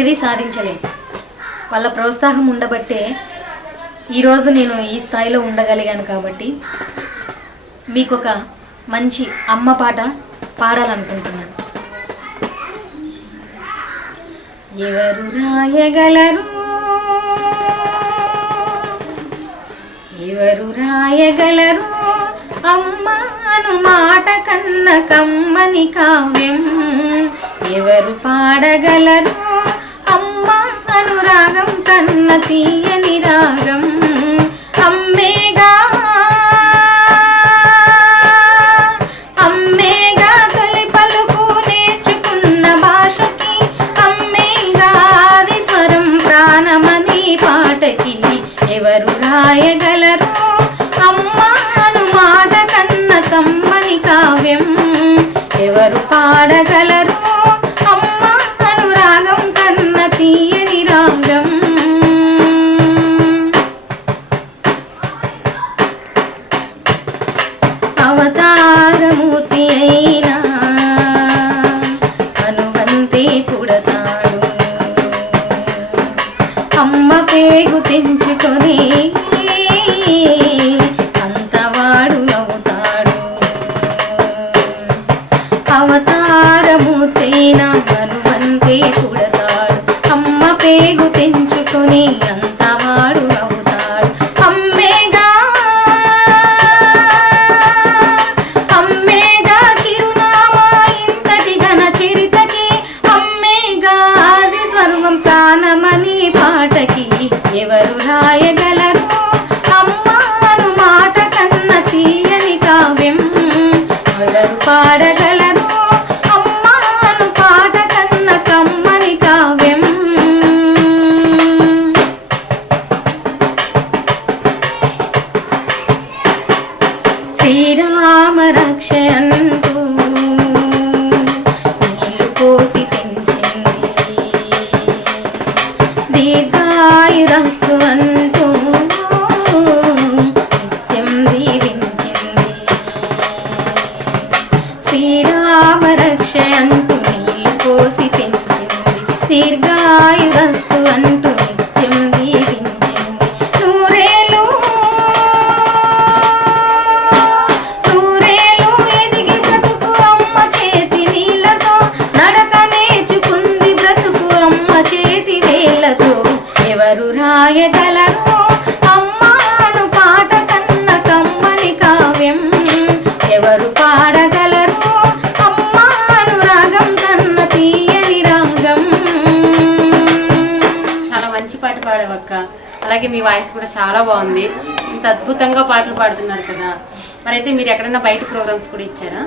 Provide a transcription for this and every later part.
ఏదీ ఎక్కడికి సాధించలేం. వాళ్ళ ప్రోత్సాహం ఉండబట్టే ఈరోజు నేను ఈ స్థాయిలో ఉండగలిగాను కాబట్టి మీకు ఒక మంచి అమ్మ పాట పాడాలనుకుంటున్నాను. ఎవరు రాయగలరు? ఎవరు రాయగలరు? అమ్మను మాట కన్న కమ్మని కావ్యం ఎవరు పాడగలరు? రాగం కన్న తీయని రాగం. అమ్మేగా అమ్మేగా తొలి పలుకు నేర్చుకున్న భాషకి అమ్మేగా ఆది స్వరం ప్రాణమని పాటకి ఎవరు రాయగలరు? అమ్మాను మాట కన్న తమ్మని కావ్యం ఎవరు పాడగలరు? అక్క అలాగే మీ వాయిస్ కూడా చాలా బాగుంది. ఇంత అద్భుతంగా పాటలు పాడుతున్నారు కదా. మరైతే మీరు ఎక్కడైనా బయట ప్రోగ్రామ్స్ కూడా ఇచ్చారా?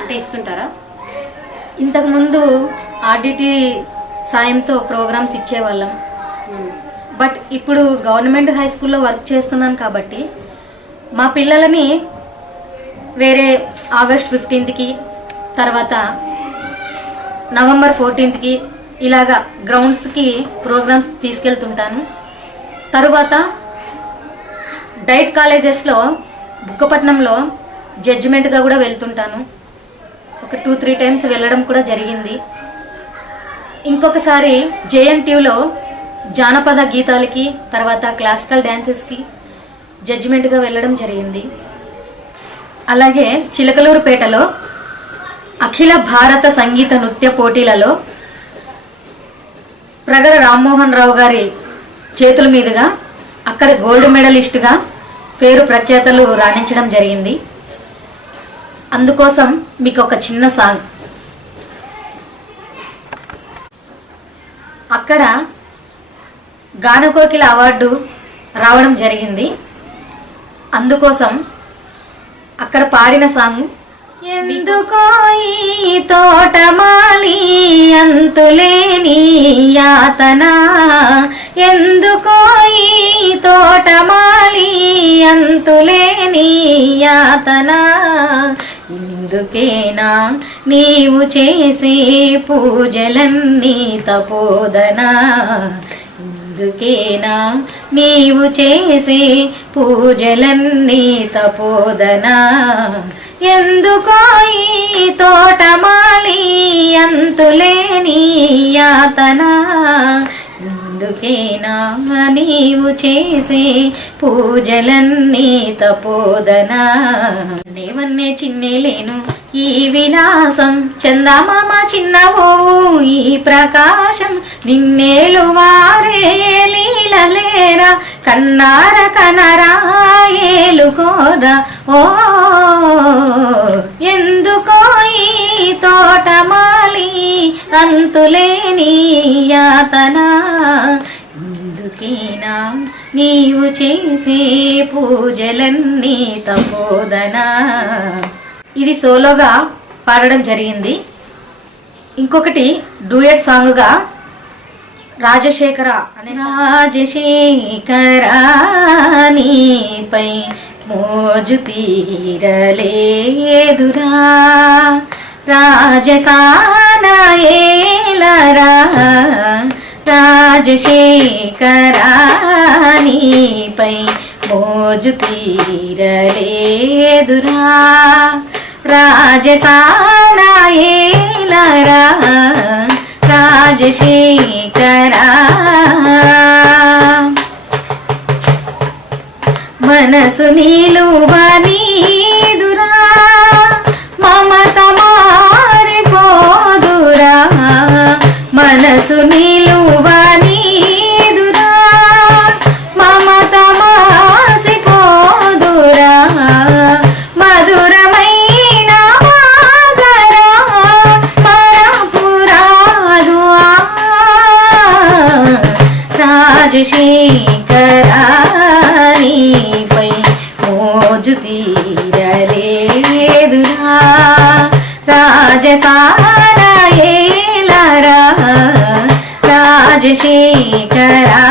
అంటే ఇస్తుంటారా? ఇంతకుముందు ఆర్డిటి సాయంతో ప్రోగ్రామ్స్ ఇచ్చేవాళ్ళం. బట్ ఇప్పుడు గవర్నమెంట్ హై స్కూల్లో వర్క్ చేస్తున్నాను కాబట్టి మా పిల్లలని వేరే ఆగస్ట్ ఫిఫ్టీన్త్కి తర్వాత నవంబర్ ఫోర్టీన్త్కి ఇలాగా గ్రౌండ్స్కి ప్రోగ్రామ్స్ తీసుకెళ్తుంటాను. తరువాత డైట్ కాలేజెస్లో బుక్కపట్నంలో జడ్జిమెంట్గా కూడా వెళ్తుంటాను. ఒక టూ త్రీ టైమ్స్ వెళ్ళడం కూడా జరిగింది. ఇంకొకసారి జేఎన్టీయూలో జానపద గీతాలకి తర్వాత క్లాసికల్ డ్యాన్సెస్కి జడ్జిమెంట్గా వెళ్ళడం జరిగింది. అలాగే చిలకలూరుపేటలో అఖిల భారత సంగీత నృత్య పోటీలలో ప్రగర రామ్మోహన్ రావు గారి చేతుల మీదుగా అక్కడ గోల్డ్ మెడలిస్ట్గా పేరు ప్రఖ్యాతలు రాణించడం జరిగింది. అందుకోసం మీకు ఒక చిన్న సాంగ్. అక్కడ గానకోకిల అవార్డు రావడం జరిగింది. అందుకోసం అక్కడ పాడిన సాంగ్ ఎందుకో ఈ తోటమాలి అంతులేని యాతన? ఎందుకో ఈ తోటమాలి అంతులేని యాతన? ఎందుకేనా నీవు చేసే పూజలన్నీ తపోదనా? ఇందుకేనా నీవు చేసే పూజలన్నీ తపోదనా? ఎందుకో ఈ తోటమాలి అంతులేని యాతన? ఎందుకేనా నీవు చేసే పూజలన్నీ తపోదనా? నేవన్నే చిన్నే లేను ఈ విలాసం చందమామ చిన్నవో ఈ ప్రకాశం నిన్నేలు వారే లీలలేరా కన్నార కనరా ఏలుకోరా ఓ ఎందుకో ఈ తోటమాలి అంతులేని యాతన. ఎందుకేనా నీవు చేసే పూజలన్నీ తపోదనా ఇది సోలోగా పాడడం జరిగింది. ఇంకొకటి డూయట్ సాంగ్గా రాజశేఖర అనే రాజశేఖర నీపై మోజు తీరలేదురా. రాజసానాయేలరా. ఏలరా రాజశేఖర నీపై మోజు తీరలేదురా. రాజసాన ఏలరా రాజశేఖరా. మనసు నీలువనీదురా మమత మారిపోదురా. మనసు నీలువనీదురా. తీరలేదురా. రాజసాన ఏలరా. రాజశేఖరా.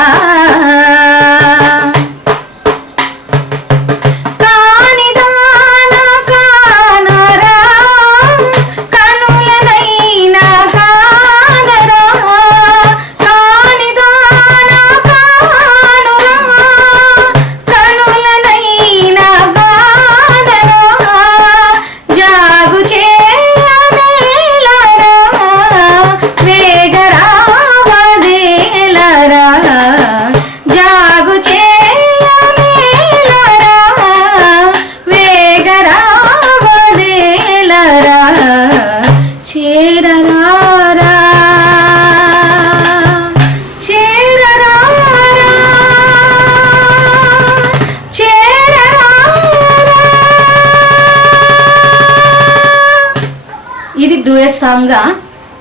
డూయట్ సాంగ్గా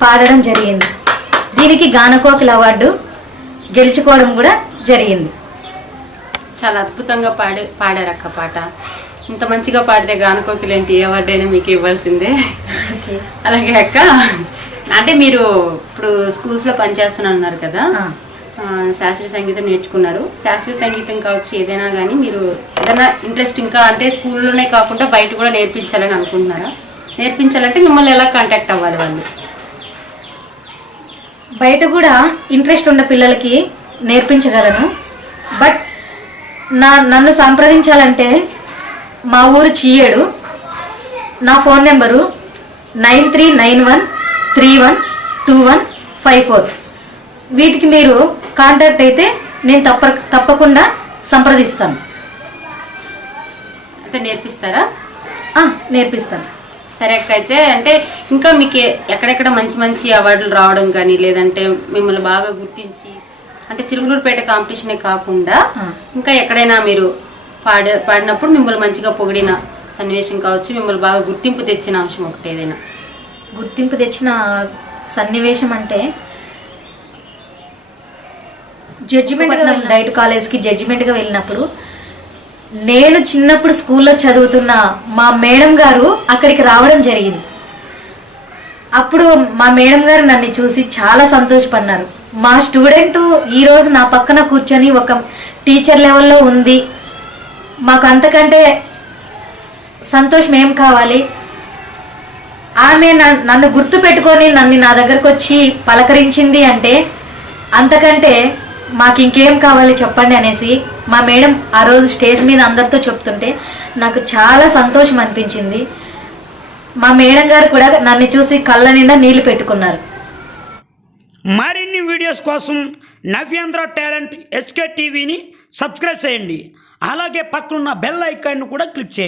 పాడడం జరిగింది. దీనికి గానకోకిల అవార్డు గెలుచుకోవడం కూడా జరిగింది. చాలా అద్భుతంగా పాడే పాడారు అక్క పాట. ఇంత మంచిగా పాడితే గానుకోకిలేంటి ఏ అవార్డు అయినా మీకు ఇవ్వాల్సిందే. అలాగే అక్క అంటే మీరు ఇప్పుడు స్కూల్స్లో పనిచేస్తున్నా అన్నారు కదా? శాస్త్రీయ సంగీతం నేర్చుకున్నారు. శాస్త్రీయ సంగీతం కావచ్చు ఏదైనా కానీ మీరు ఏదైనా ఇంట్రెస్ట్ ఇంకా అంటే స్కూల్లోనే కాకుండా బయట కూడా నేర్పించాలని అనుకుంటున్నారా? నేర్పించాలంటే మిమ్మల్ని ఎలా కాంటాక్ట్ అవ్వాలి వాళ్ళు? బయట కూడా ఇంట్రెస్ట్ ఉన్న పిల్లలకి నేర్పించగలను. బట్ నా నన్ను సంప్రదించాలంటే మా ఊరు చీయేడు. నా phone number nine three nine one three one two one five four. వీటికి మీరు కాంటాక్ట్ అయితే నేను తప్ప తప్పకుండా సంప్రదిస్తాను. అయితే నేర్పిస్తారా? నేర్పిస్తాను. సరే అక్క అయితే అంటే ఇంకా మీకు ఎక్కడెక్కడ మంచి మంచి అవార్డులు రావడం కానీ లేదంటే మిమ్మల్ని బాగా గుర్తించి అంటే చిలుకలూరుపేట కాంపిటీషనే కాకుండా. ఇంకా ఎక్కడైనా మీరు పాడ పాడినప్పుడు మిమ్మల్ని మంచిగా పొగిడిన సన్నివేశం కావచ్చు మిమ్మల్ని బాగా గుర్తింపు తెచ్చిన అంశం ఒకటి ఏదైనా గుర్తింపు తెచ్చిన సన్నివేశం అంటే జడ్జిమెంట్ డైట్ కాలేజ్కి జడ్జిమెంట్గా వెళ్ళినప్పుడు నేను చిన్నప్పుడు స్కూల్లో చదువుతున్న మా మేడం గారు అక్కడికి రావడం జరిగింది. అప్పుడు మా మేడం గారు నన్ను చూసి చాలా సంతోషపడినారు మా స్టూడెంట్ ఈరోజు నా పక్కన కూర్చొని ఒక టీచర్ లెవెల్లో ఉంది. మాకు అంతకంటే సంతోషం ఏం కావాలి? ఆమె నన్ను గుర్తు పెట్టుకొని నన్ను నా దగ్గరకు వచ్చి పలకరించింది అంటే అంతకంటే మాకు ఇంకేం కావాలి చెప్పండి అనేసి మా మేడం ఆ రోజు స్టేజ్ మీద అందరితో చెప్తుంటే నాకు చాలా సంతోషం అనిపించింది. మా మేడం గారు కూడా నన్ను చూసి కళ్ళ నిండా నీళ్ళు పెట్టుకున్నారు. మరిన్ని వీడియోస్ కోసం నవ్యాంధ్ర టాలెంట్ ఎస్కే టీవీని సబ్స్క్రైబ్ చేయండి. అలాగే పక్కనున్న బెల్ ఐకాన్ను కూడా క్లిక్ చేయండి.